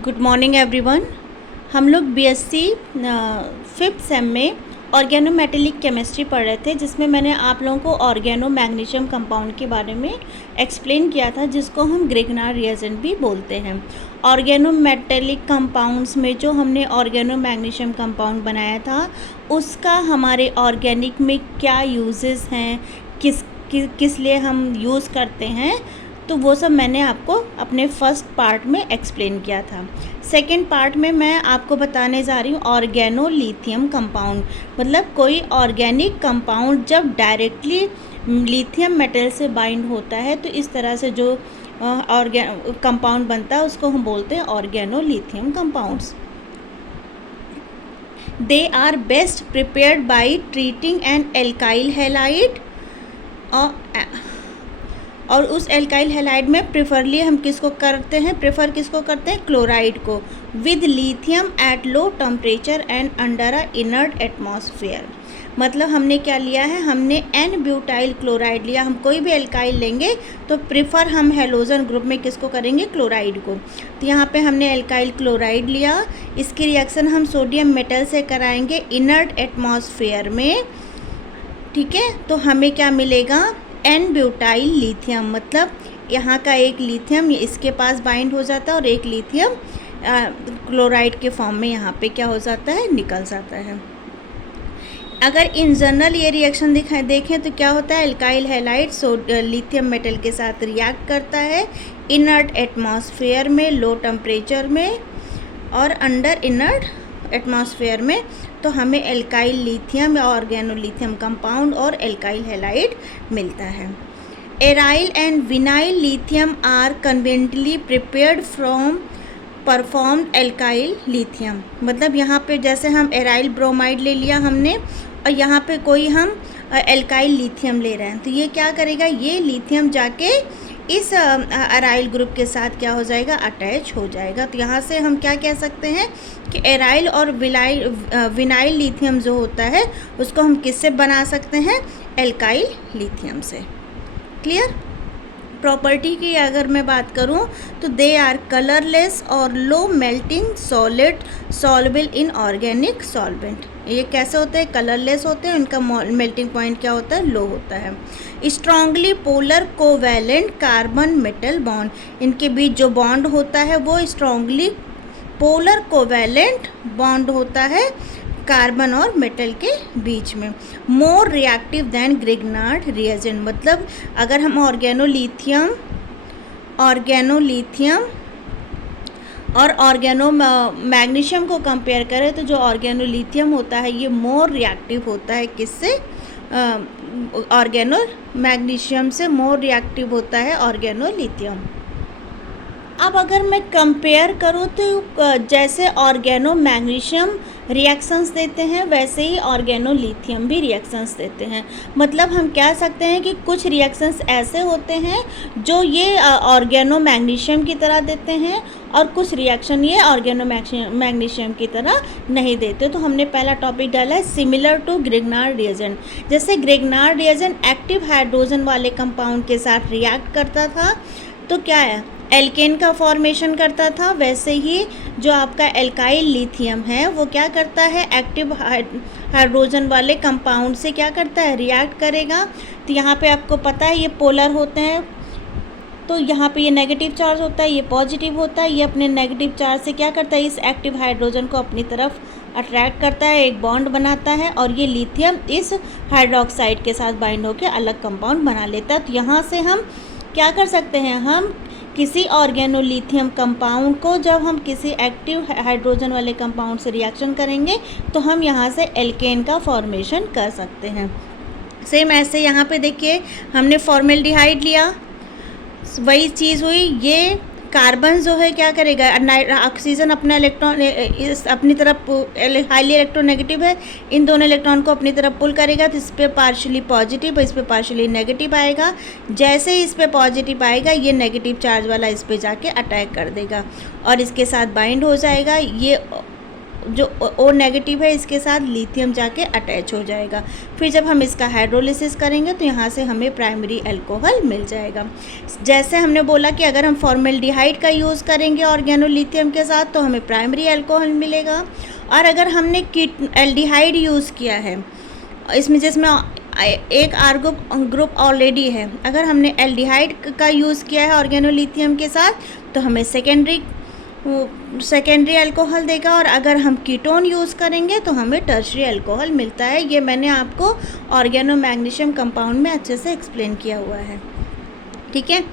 Good morning everyone. हम लोग BSc fifth sem में ऑर्गेनो मेटेलिक केमिस्ट्री पढ़ रहे थे, जिसमें मैंने आप लोगों को ऑर्गेनो मैग्नीशियम कंपाउंड के बारे में एक्सप्लेन किया था, जिसको हम ग्रिग्नार्ड रिएजेंट भी बोलते हैं। ऑर्गेनो मेटेलिक कंपाउंड्स में जो हमने ऑर्गेनो मैग्नीशियम कंपाउंड बनाया था, उसका हमारे ऑर्गेनिक में क्या यूजेस हैं, किस लिए हम यूज़ करते हैं, तो वो सब मैंने आपको अपने फर्स्ट पार्ट में एक्सप्लेन किया था। सेकंड पार्ट में मैं आपको बताने जा रही हूँ ऑर्गेनो लिथियम कंपाउंड। मतलब कोई ऑर्गेनिक कंपाउंड जब डायरेक्टली लिथियम मेटल से बाइंड होता है, तो इस तरह से जो कंपाउंड बनता है उसको हम बोलते हैं organo lithium compounds. They are best prepared by treating an alkyl halide, और उस एल्काइल हैलाइड में प्रेफरली हम किसको करते हैं, क्लोराइड को, with lithium at low temperature and under a inert atmosphere. मतलब हमने क्या लिया है, हमने एन ब्यूटाइल क्लोराइड लिया। हम कोई भी एल्काइल लेंगे तो प्रेफर हम हेलोजन ग्रुप में किसको करेंगे, क्लोराइड को। तो यहाँ पे हमने एल्काइल क्लोराइड लिया, इसकी रिएक्शन हम सोडियम मेटल से कराएंगे इनर्ट एटमॉस्फेयर में। ठीक है, तो हमें क्या मिलेगा, एन ब्यूटाइल लिथियम। मतलब यहाँ का एक लिथियम इसके पास बाइंड हो जाता है और एक लिथियम क्लोराइड के फॉर्म में यहाँ पे क्या हो जाता है, निकल जाता है। अगर इन जनरल ये रिएक्शन देखें तो क्या होता है, एल्काइल हैलाइड लिथियम मेटल के साथ रिएक्ट करता है इनर्ट एटमॉस्फेयर में, लो टेम्परेचर में और अंडर इनर्ट एटमॉस्फेयर में। तो हमें एल्काइल लिथियम या ऑर्गेनो लिथियम कंपाउंड और एल्काइल हैलाइड मिलता है। Aryl and vinyl lithium are conveniently prepared from performed alkyl lithium. मतलब यहाँ पे जैसे हम एराइल ब्रोमाइड ले लिया हमने, और यहाँ पे कोई हम एल्काइल लिथियम ले रहे हैं, तो ये क्या करेगा, ये लिथियम जाके इस एराइल ग्रुप के साथ क्या हो जाएगा, अटैच हो जाएगा। तो यहाँ से हम क्या कह सकते हैं कि एराइल और विनाइल लिथियम जो होता है उसको हम किससे बना सकते हैं, एल्काइल लिथियम से। क्लियर। प्रॉपर्टी की अगर मैं बात करूं तो दे आर कलरलेस और low melting solid soluble in organic solvent. ये कैसे होते हैं, कलरलेस होते हैं, इनका मेल्टिंग पॉइंट क्या होता है, लो होता है। Strongly polar covalent carbon metal bond, इनके बीच जो बॉन्ड होता है वो स्ट्रांगली पोलर कोवैलेंट बॉन्ड होता है कार्बन और मेटल के बीच में। More reactive than Grignard reagent. मतलब अगर हम ऑर्गेनो लिथियम और ऑर्गेनो मैग्नीशियम को कंपेयर करें तो जो ऑर्गेनो लिथियम होता है ये मोर रिएक्टिव होता है किससे, ऑर्गेनो मैग्नीशियम से मोर रिएक्टिव होता है ऑर्गेनो लिथियम। अब अगर मैं कंपेयर करूँ तो जैसे ऑर्गेनो मैग्नीशियम रिएक्शंस देते हैं, वैसे ही ऑर्गेनो लिथियम भी रिएक्शंस देते हैं। मतलब हम कह सकते हैं कि कुछ रिएक्शंस ऐसे होते हैं जो ये ऑर्गेनो मैग्नीशियम की तरह देते हैं, और कुछ रिएक्शन ये ऑर्गेनो मैग्नीशियम की तरह नहीं देते। तो हमने पहला टॉपिक डाला है सिमिलर टू ग्रिग्नार्ड रिएजेंट। जैसे ग्रिग्नार्ड रिएजेंट एक्टिव हाइड्रोजन वाले कंपाउंड के साथ रिएक्ट करता था तो क्या है, एल्केन का फॉर्मेशन करता था, वैसे ही जो आपका एल्काइल लिथियम है वो क्या करता है, एक्टिव हाइड्रोजन वाले कंपाउंड से क्या करता है, रिएक्ट करेगा। तो यहाँ पे आपको पता है ये पोलर होते हैं, तो यहाँ पे ये नेगेटिव चार्ज होता है, ये पॉजिटिव होता है। ये अपने नेगेटिव चार्ज से क्या करता है, इस एक्टिव हाइड्रोजन को अपनी तरफ अट्रैक्ट करता है, एक बॉन्ड बनाता है, और ये लिथियम इस हाइड्रोक्साइड के साथ बाइंड होकर अलग कंपाउंड बना लेता है। तो यहाँ से हम क्या कर सकते हैं, हम किसी ऑर्गेनो लिथियम कंपाउंड को जब हम किसी एक्टिव हाइड्रोजन वाले कंपाउंड से रिएक्शन करेंगे तो हम यहाँ से एल्केन का फॉर्मेशन कर सकते हैं। सेम ऐसे यहाँ पे देखिए हमने फॉर्मेल्डिहाइड लिया, वही चीज़ हुई, ये कार्बन जो है क्या करेगा, ऑक्सीजन अपना इलेक्ट्रॉन अपनी तरफ हाईली इलेक्ट्रोनेगेटिव है, इन दोनों इलेक्ट्रॉन को अपनी तरफ पुल करेगा, तो इस पर पार्शियली पॉजिटिव, इस पर पार्शियली नेगेटिव आएगा। जैसे ही इस पर पॉजिटिव आएगा ये नेगेटिव चार्ज वाला इस पर जाके अटैक कर देगा और इसके साथ बाइंड हो जाएगा। ये जो O नेगेटिव है इसके साथ लिथियम जाके अटैच हो जाएगा। फिर जब हम इसका हाइड्रोलिसिस करेंगे तो यहाँ से हमें प्राइमरी अल्कोहल मिल जाएगा। जैसे हमने बोला कि अगर हम फॉर्मेल्डिहाइड का यूज़ करेंगे ऑर्गेनोलिथियम के साथ तो हमें प्राइमरी अल्कोहल मिलेगा, और अगर हमने एल्डिहाइड यूज़ किया है इसमें जिसमें एक R ग्रुप ऑलरेडी है, अगर हमने एल्डिहाइड का यूज़ किया है ऑर्गेनोलिथियम के साथ तो हमें सेकेंडरी अल्कोहल देगा, और अगर हम कीटोन यूज़ करेंगे तो हमें टर्शरी अल्कोहल मिलता है। ये मैंने आपको ऑर्गेनो मैग्नीशियम कंपाउंड में अच्छे से एक्सप्लेन किया हुआ है, ठीक है।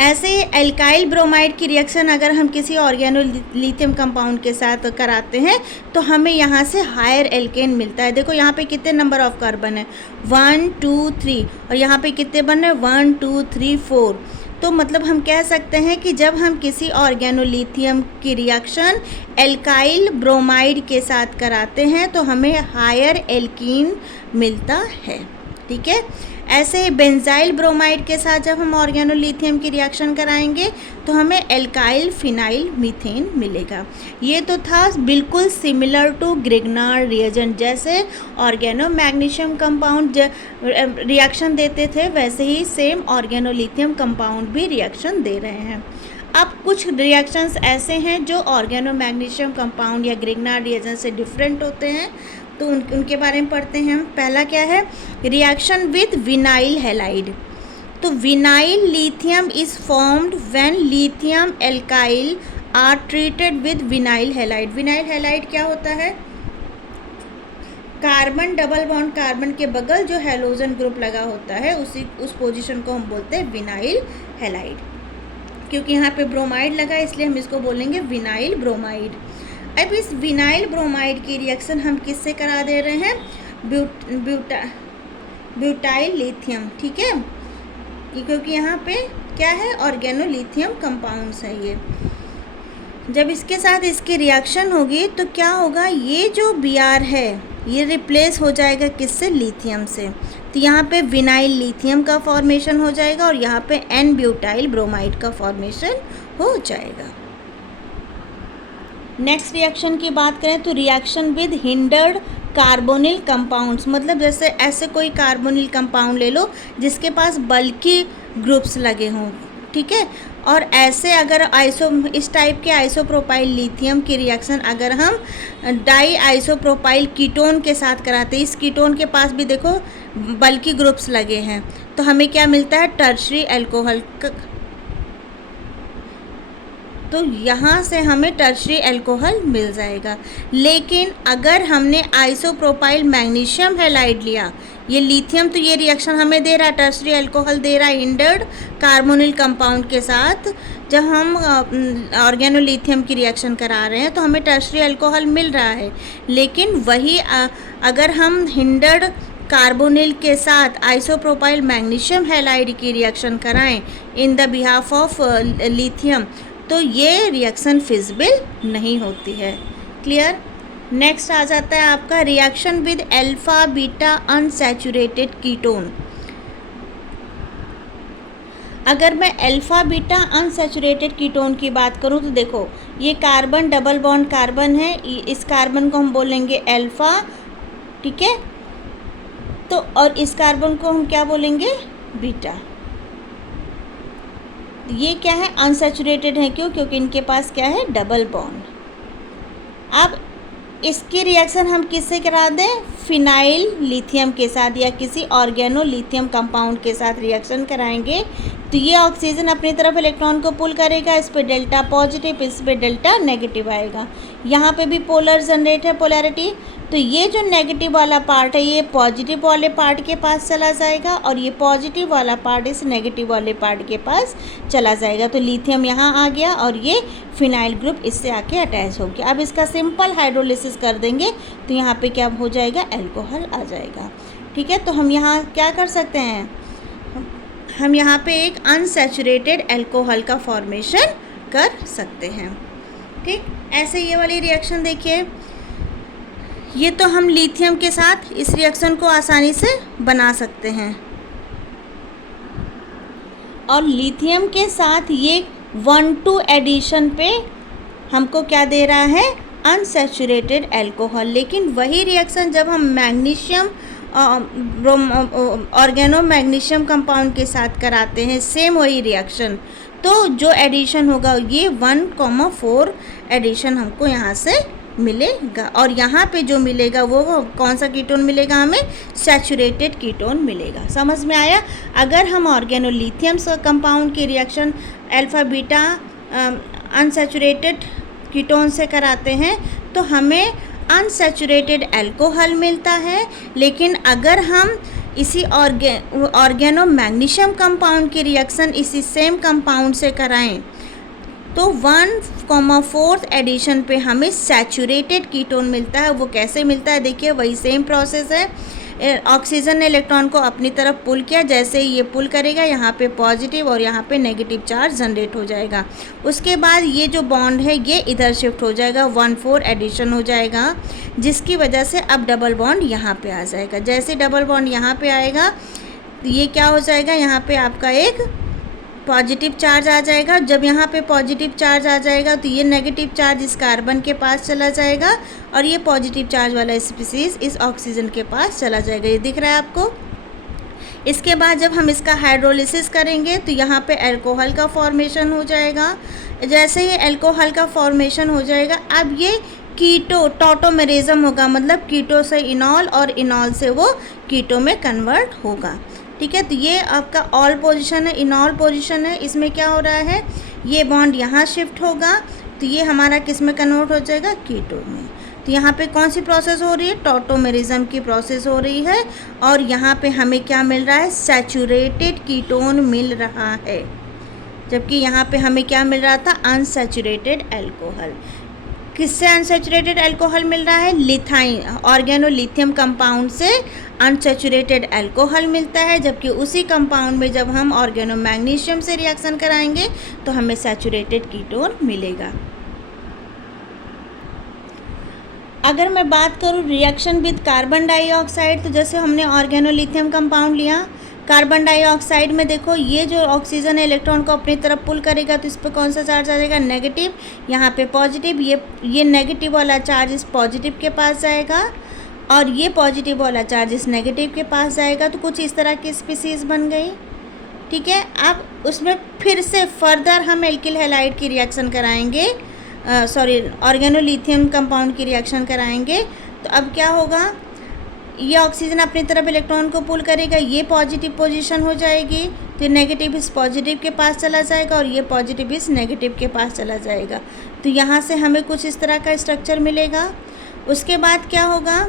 ऐसे ही एल्काइल ब्रोमाइड की रिएक्शन अगर हम किसी ऑर्गेनोलिथियम कंपाउंड के साथ कराते हैं तो हमें यहाँ से हायर एल्केन मिलता है। देखो यहाँ पे कितने नंबर ऑफ कार्बन है, 1 2 3, और यहाँ पे कितने बन रहे हैं, 1 2 3 4। तो मतलब हम कह सकते हैं कि जब हम किसी ऑर्गेनोलिथियम की रिएक्शन एल्काइल ब्रोमाइड के साथ कराते हैं तो हमें हायर एल्कीन मिलता है, ठीक है। ऐसे ही बेंजाइल ब्रोमाइड के साथ जब हम ऑर्गेनोलिथियम की रिएक्शन कराएंगे तो हमें एल्काइल फिनाइल मीथेन मिलेगा। ये तो था बिल्कुल सिमिलर टू ग्रिग्नार्ड रिएजेंट, जैसे ऑर्गेनो मैग्नीशियम कंपाउंड रिएक्शन देते थे वैसे ही सेम ऑर्गेनोलिथियम कंपाउंड भी रिएक्शन दे रहे हैं। अब कुछ रिएक्शंस ऐसे हैं जो ऑर्गेनो मैग्नीशियम कंपाउंड या ग्रिग्नार्ड रिएजेंट से डिफरेंट होते हैं, तो उनके बारे में पढ़ते हैं हम। पहला क्या है, रिएक्शन विद विनाइल हैलाइड। तो vinyl lithium is formed when lithium alkyl are treated with vinyl halide. Vinyl halide क्या होता है, कार्बन डबल बॉन्ड कार्बन के बगल जो हैलोजन ग्रुप लगा होता है उस पोजीशन को हम बोलते हैं विनाइल हैलाइड। क्योंकि यहाँ पे ब्रोमाइड लगा इसलिए हम इसको बोलेंगे विनाइल ब्रोमाइड। अब इस विनाइल ब्रोमाइड की रिएक्शन हम किससे करा दे रहे हैं, ब्यूटाइल लिथियम, ठीक है, क्योंकि यहाँ पे क्या है, ऑर्गेनोलिथियम कंपाउंड्स है ये। जब इसके साथ इसकी रिएक्शन होगी तो क्या होगा, ये जो Br है ये रिप्लेस हो जाएगा किससे, लिथियम से। तो यहाँ पे विनाइल लिथियम का फॉर्मेशन हो जाएगा और यहाँ पे एन ब्यूटाइल ब्रोमाइड का फॉर्मेशन हो जाएगा। नेक्स्ट रिएक्शन की बात करें तो reaction with hindered carbonyl compounds, मतलब जैसे ऐसे कोई कार्बोनिल कंपाउंड ले लो जिसके पास बल्कि ग्रुप्स लगे हों, ठीक है। और ऐसे अगर इस टाइप के आइसोप्रोपाइल लिथियम की रिएक्शन अगर हम डाई आइसोप्रोपाइल कीटोन के साथ कराते हैं, इस कीटोन के पास भी देखो बल्कि ग्रुप्स लगे हैं, तो हमें क्या मिलता है, टर्शरी अल्कोहल। तो यहाँ से हमें टर्शरी अल्कोहल मिल जाएगा। लेकिन अगर हमने आइसोप्रोपाइल मैग्नीशियम हैलाइड लिया, ये लिथियम तो ये रिएक्शन हमें दे रहा है, टर्शरी अल्कोहल दे रहा है हिंडर्ड कार्बोनिल कंपाउंड के साथ। जब हम ऑर्गेनोलिथियम की रिएक्शन करा रहे हैं तो हमें टर्शरी अल्कोहल मिल रहा है। लेकिन वही अगर हम हिंडर्ड कार्बोनिल के साथ आइसोप्रोपाइल मैग्नीशियम हैलाइड की रिएक्शन कराएं in the behalf of lithium, तो ये रिएक्शन फिजिबल नहीं होती है। क्लियर। नेक्स्ट आ जाता है आपका reaction with alpha beta unsaturated ketone. अगर मैं अल्फा बीटा अनसैचुरेटेड कीटोन की बात करूं तो देखो ये कार्बन डबल बॉन्ड कार्बन है, इस कार्बन को हम बोलेंगे अल्फा, ठीक है। तो और इस कार्बन को हम क्या बोलेंगे, बीटा। ये क्या है, अनसैचुरेटेड है, क्यों, क्योंकि इनके पास क्या है, डबल बॉन्ड। अब इसकी रिएक्शन हम किससे करा दें, फिनाइल लिथियम के साथ या किसी ऑर्गेनो लिथियम कंपाउंड के साथ रिएक्शन कराएंगे तो ये ऑक्सीजन अपनी तरफ इलेक्ट्रॉन को पुल करेगा, इस पे डेल्टा पॉजिटिव, इस पे डेल्टा नेगेटिव आएगा। यहाँ पे भी पोलर जनरेट है, पोलैरिटी। तो ये जो नेगेटिव वाला पार्ट है ये पॉजिटिव वाले पार्ट के पास चला जाएगा और ये पॉजिटिव वाला पार्ट इस नेगेटिव वाले पार्ट के पास चला जाएगा। तो लिथियम यहाँ आ गया और ये फिनाइल ग्रुप इससे आके अटैच हो गया। अब इसका सिंपल हाइड्रोलिसिस कर देंगे तो यहाँ पे क्या हो जाएगा, अल्कोहल आ जाएगा, ठीक है। तो हम यहाँ क्या कर सकते हैं, हम यहाँ पे एक अनसैचुरेटेड अल्कोहल का फॉर्मेशन कर सकते हैं, ठीक। ऐसे ये वाली रिएक्शन देखिए, ये तो हम लिथियम के साथ इस रिएक्शन को आसानी से बना सकते हैं और लिथियम के साथ ये 1,2 एडिशन पे हमको क्या दे रहा है, अनसैचुरेटेड अल्कोहल। लेकिन वही रिएक्शन जब हम मैग्नीशियम ऑर्गेनो मैग्नीशियम कंपाउंड के साथ कराते हैं, सेम वही रिएक्शन, तो जो एडिशन होगा ये 1,4 एडिशन हमको यहाँ से मिलेगा। और यहाँ पे जो मिलेगा वो कौन सा कीटोन मिलेगा हमें? सैचुरेटेड कीटोन मिलेगा। समझ में आया? अगर हम ऑर्गेनोलिथियम कंपाउंड की reaction alpha beta unsaturated ketone से कराते हैं तो हमें अनसैचुरेटेड अल्कोहल मिलता है। लेकिन अगर हम इसी ऑर्गेनो मैग्नीशियम कंपाउंड की रिएक्शन इसी सेम कंपाउंड से कराएं तो 1,4 एडिशन पे हमें सैचुरेटेड कीटोन मिलता है। वो कैसे मिलता है? देखिए, वही सेम प्रोसेस है। ऑक्सीजन ने इलेक्ट्रॉन को अपनी तरफ पुल किया, जैसे ही ये पुल करेगा यहाँ पे पॉजिटिव और यहाँ पे नेगेटिव चार्ज जनरेट हो जाएगा। उसके बाद ये जो बॉन्ड है ये इधर शिफ्ट हो जाएगा, 1,4 एडिशन हो जाएगा, जिसकी वजह से अब डबल बॉन्ड यहाँ पे आ जाएगा। जैसे डबल बॉन्ड यहाँ पे आएगा ये क्या हो जाएगा? यहाँ पे आपका एक पॉजिटिव चार्ज आ जाएगा। जब यहाँ पे पॉजिटिव चार्ज आ जाएगा तो ये नेगेटिव चार्ज इस कार्बन के पास चला जाएगा और ये पॉजिटिव चार्ज वाला स्पीसीज इस ऑक्सीजन के पास चला जाएगा। ये दिख रहा है आपको? इसके बाद जब हम इसका हाइड्रोलिसिस करेंगे तो यहाँ पे अल्कोहल का फॉर्मेशन हो जाएगा। जैसे ही अल्कोहल का फॉर्मेशन हो जाएगा अब ये टॉटोमेरिज्म होगा, मतलब कीटो से इनॉल और इनॉल से वो कीटो में कन्वर्ट होगा। ठीक है, तो ये आपका ऑल पोजीशन है, इनॉल पोजीशन है। इसमें क्या हो रहा है? ये बॉन्ड यहाँ शिफ्ट होगा तो ये हमारा किस में कन्वर्ट हो जाएगा? कीटो में। तो यहाँ पे कौन सी प्रोसेस हो रही है? टॉटोमेरिज्म की प्रोसेस हो रही है। और यहाँ पे हमें क्या मिल रहा है? सैचुरेटेड कीटोन मिल रहा है, जबकि यहाँ पे हमें क्या मिल रहा था? Unsaturated alcohol. किससे अनसैचुरेटेड अल्कोहल मिल रहा है? लिथाइन ऑर्गेनोलिथियम कंपाउंड से अनसैचुरेटेड अल्कोहल मिलता है, जबकि उसी कंपाउंड में जब हम ऑर्गेनो मैग्नीशियम से रिएक्शन कराएंगे तो हमें सैचुरेटेड कीटोन मिलेगा। अगर मैं बात करूँ रिएक्शन विद कार्बन डाइऑक्साइड, तो जैसे हमने ऑर्गेनोलिथियम कंपाउंड लिया, कार्बन डाइऑक्साइड में देखो ये जो ऑक्सीजन इलेक्ट्रॉन को अपनी तरफ पुल करेगा तो इस पर कौन सा चार्ज आ जाएगा? नेगेटिव। यहाँ पे पॉजिटिव, ये नेगेटिव वाला चार्ज इस पॉजिटिव के पास जाएगा और ये पॉजिटिव वाला चार्ज इस नेगेटिव के पास जाएगा। तो कुछ इस तरह की स्पीसीज बन गई। ठीक है, अब उसमें फिर से फर्दर हम एल्किल हैलाइड की रिएक्शन कराएंगे, ऑर्गेनोलिथियम कंपाउंड की रिएक्शन कराएंगे। तो अब क्या होगा? ये ऑक्सीजन अपनी तरफ इलेक्ट्रॉन को पुल करेगा, ये पॉजिटिव पोजीशन हो जाएगी, तो नेगेटिव इस पॉजिटिव के पास चला जाएगा और ये पॉजिटिव इस नेगेटिव के पास चला जाएगा। तो यहाँ से हमें कुछ इस तरह का स्ट्रक्चर मिलेगा। उसके बाद क्या होगा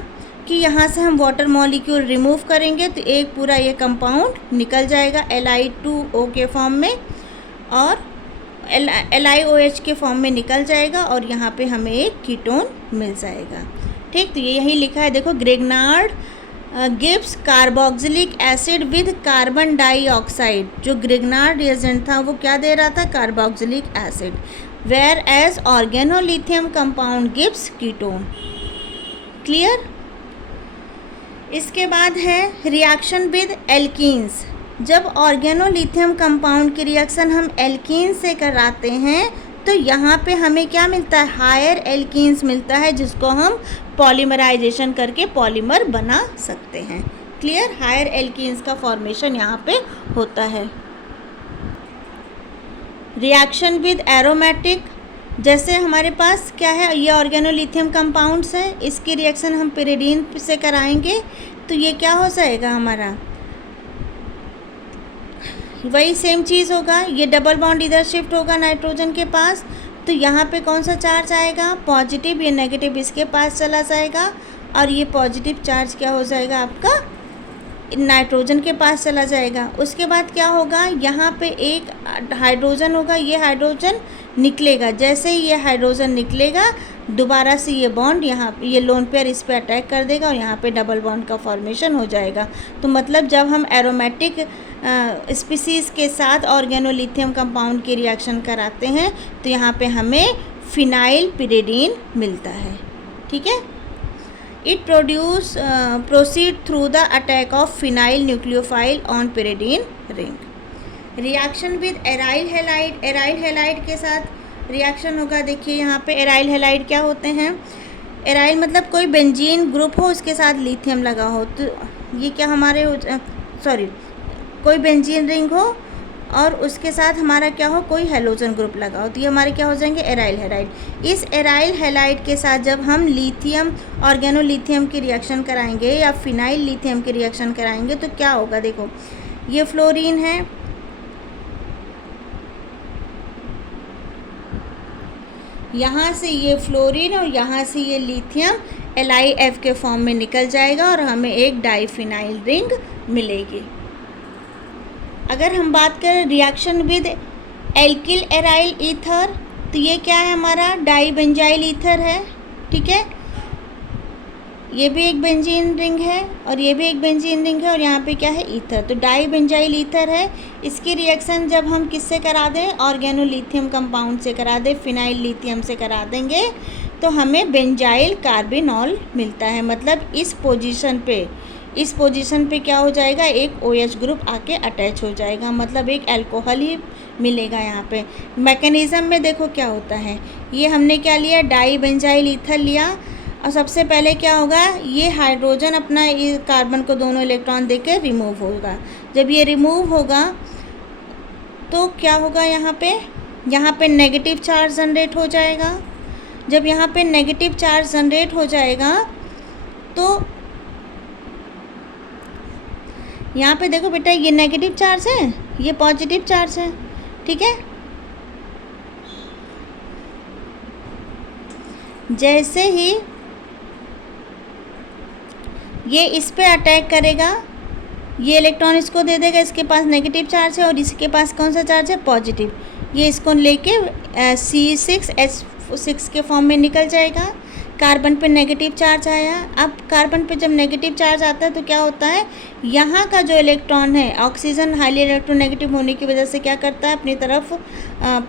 कि यहाँ से हम वाटर मॉलिक्यूल रिमूव करेंगे तो एक पूरा ये कंपाउंड निकल जाएगा Li2O के फॉर्म में और LiOH के फॉर्म में निकल जाएगा और यहाँ पे हमें एक कीटोन मिल जाएगा। ठीक, तो ये यही लिखा है, देखो, Grignard gives carboxylic acid with carbon dioxide. जो ग्रिग्नार्ड रिएजेंट था वो क्या दे रहा था? Carboxylic acid. Whereas organolithium compound gives ketone. Clear? इसके बाद है रिएक्शन विद एल्कीन्स। जब ऑर्गेनोलिथियम कंपाउंड की रिएक्शन हम एल्कीन से कराते हैं तो यहाँ पे हमें क्या मिलता है? हायर एल्कीन्स मिलता है, जिसको हम पॉलीमराइजेशन करके पॉलीमर बना सकते हैं। क्लियर? हायर एल्कीन्स का फॉर्मेशन यहाँ पे होता है। रिएक्शन विद एरोमेटिक, जैसे हमारे पास क्या है? ये ऑर्गेनोलिथियम कंपाउंड्स है, इसकी रिएक्शन हम पिरिडीन से कराएंगे तो ये क्या हो जाएगा हमारा? वही सेम चीज़ होगा, ये डबल बॉन्ड इधर शिफ्ट होगा नाइट्रोजन के पास, तो यहाँ पे कौन सा चार्ज आएगा? पॉजिटिव। ये नेगेटिव इसके पास चला जाएगा और ये पॉजिटिव चार्ज क्या हो जाएगा आपका? नाइट्रोजन के पास चला जाएगा। उसके बाद क्या होगा? यहाँ पे एक हाइड्रोजन होगा, ये हाइड्रोजन निकलेगा। जैसे ही ये हाइड्रोजन निकलेगा दोबारा से ये बॉन्ड यहाँ, ये लोन पेयर इस पे अटैक कर देगा और यहाँ पे डबल बॉन्ड का फॉर्मेशन हो जाएगा। तो मतलब जब हम एरोमेटिक स्पीसीज़ के साथ ऑर्गेनोलिथियम कंपाउंड की रिएक्शन कराते हैं तो यहाँ पे हमें फिनाइल पिरिडीन मिलता है। ठीक है, it proceed through the attack of phenyl nucleophile on pyridine ring. Reaction with aryl halide, aryl halide के साथ रिएक्शन होगा, देखिए यहाँ पे एराइल हैलाइड क्या होते हैं, एराइल मतलब कोई बेंजीन ग्रुप हो उसके साथ लिथियम लगा हो, तो ये क्या हमारे कोई बेंजीन रिंग हो और उसके साथ हमारा क्या हो, कोई हेलोजन ग्रुप लगा हो, तो ये हमारे क्या हो जाएंगे, एराइल हैलाइड। इस एराइल हैलाइड के साथ जब हम लिथियम ऑर्गेनोलिथियम की रिएक्शन कराएंगे या फिनाइल लिथियम की रिएक्शन कराएंगे तो क्या होगा, देखो ये फ्लोरीन है, यहाँ से ये फ्लोरीन और यहाँ से ये लिथियम LiF के फॉर्म में निकल जाएगा और हमें एक डाईफिनाइल रिंग मिलेगी। अगर हम बात करें reaction with alkyl aryl ether, तो ये क्या है, हमारा डाईबेंजाइल ईथर है, ठीक है, ये भी एक बेंजीन रिंग है और ये भी एक बेंजीन रिंग है और यहाँ पे क्या है, ईथर, तो डाईबेंजाइल ईथर है। इसकी रिएक्शन जब हम किससे करा दें, ऑर्गेनोलिथियम कंपाउंड से करा दें, फिनाइल लिथियम से करा देंगे तो हमें बेंजाइल कार्बिनॉल मिलता है। मतलब इस पोजीशन पे क्या हो जाएगा, एक OH ग्रुप आके अटैच हो जाएगा, मतलब एक अल्कोहल ही मिलेगा यहाँ पे। मैकेनिज़्म में देखो क्या होता है, ये हमने क्या लिया, डाईबेंजाइल ईथर लिया और सबसे पहले क्या होगा, ये हाइड्रोजन अपना इस कार्बन को दोनों इलेक्ट्रॉन देके रिमूव होगा। जब ये रिमूव होगा तो क्या होगा, यहाँ पे नेगेटिव चार्ज जनरेट हो जाएगा। जब यहाँ पे नेगेटिव चार्ज जनरेट हो जाएगा तो यहाँ पे देखो बेटा, ये नेगेटिव चार्ज है, ये पॉजिटिव चार्ज है, ठीक है। जैसे ही ये इस पे अटैक करेगा, ये इलेक्ट्रॉन इसको दे देगा, इसके पास नेगेटिव चार्ज है और इसके पास कौन सा चार्ज है, पॉजिटिव, ये इसको लेके C6H6 के फॉर्म में निकल जाएगा। कार्बन पे नेगेटिव चार्ज आया, अब कार्बन पे जब नेगेटिव चार्ज आता है तो क्या होता है, यहाँ का जो इलेक्ट्रॉन है ऑक्सीजन हाईली इलेक्ट्रोनेगेटिव होने की वजह से क्या करता है, अपनी तरफ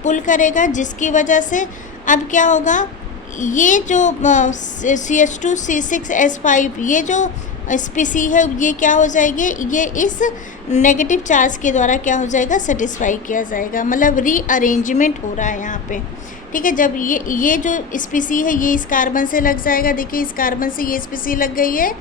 पुल करेगा, जिसकी वजह से अब क्या होगा, ये जो CH2C6H5 ये जो स्पीसी है ये क्या हो जाएगी, ये इस नेगेटिव चार्ज के द्वारा क्या हो जाएगा, सेटिस्फाई किया जाएगा, मतलब रीअरेंजमेंट हो रहा है यहाँ पे, ठीक है। जब ये जो स्पीसी है ये इस कार्बन से लग जाएगा, देखिए इस कार्बन से ये स्पीसी लग गई है,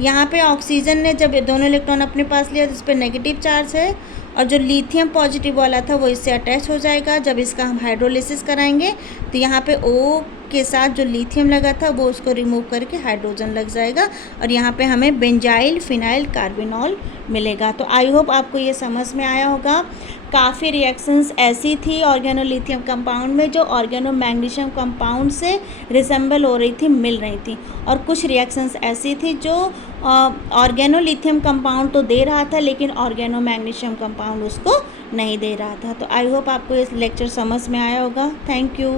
यहाँ पे ऑक्सीजन ने जब दोनों इलेक्ट्रॉन अपने पास लिया तो इस पर नेगेटिव चार्ज है और जो लिथियम पॉजिटिव वाला था वो इससे अटैच हो जाएगा। जब इसका हम हाइड्रोलिसिस कराएंगे तो यहाँ पे O के साथ जो लिथियम लगा था वो उसको रिमूव करके हाइड्रोजन लग जाएगा और यहाँ पे हमें बेंजाइल फिनाइल कार्बिनॉल मिलेगा। तो आई होप आपको ये समझ में आया होगा। काफ़ी रिएक्शंस ऐसी थी ऑर्गेनोलिथियम कंपाउंड में जो ऑर्गेनो मैग्नीशियम कंपाउंड से रिसेंबल हो रही थी, मिल रही थी, और कुछ रिएक्शंस ऐसी थी जो ऑर्गेनोलिथियम कंपाउंड तो दे रहा था लेकिन ऑर्गेनो मैग्नीशियम कंपाउंड उसको नहीं दे रहा था। तो आई होप आपको इस लेक्चर समझ में आया होगा। Thank you.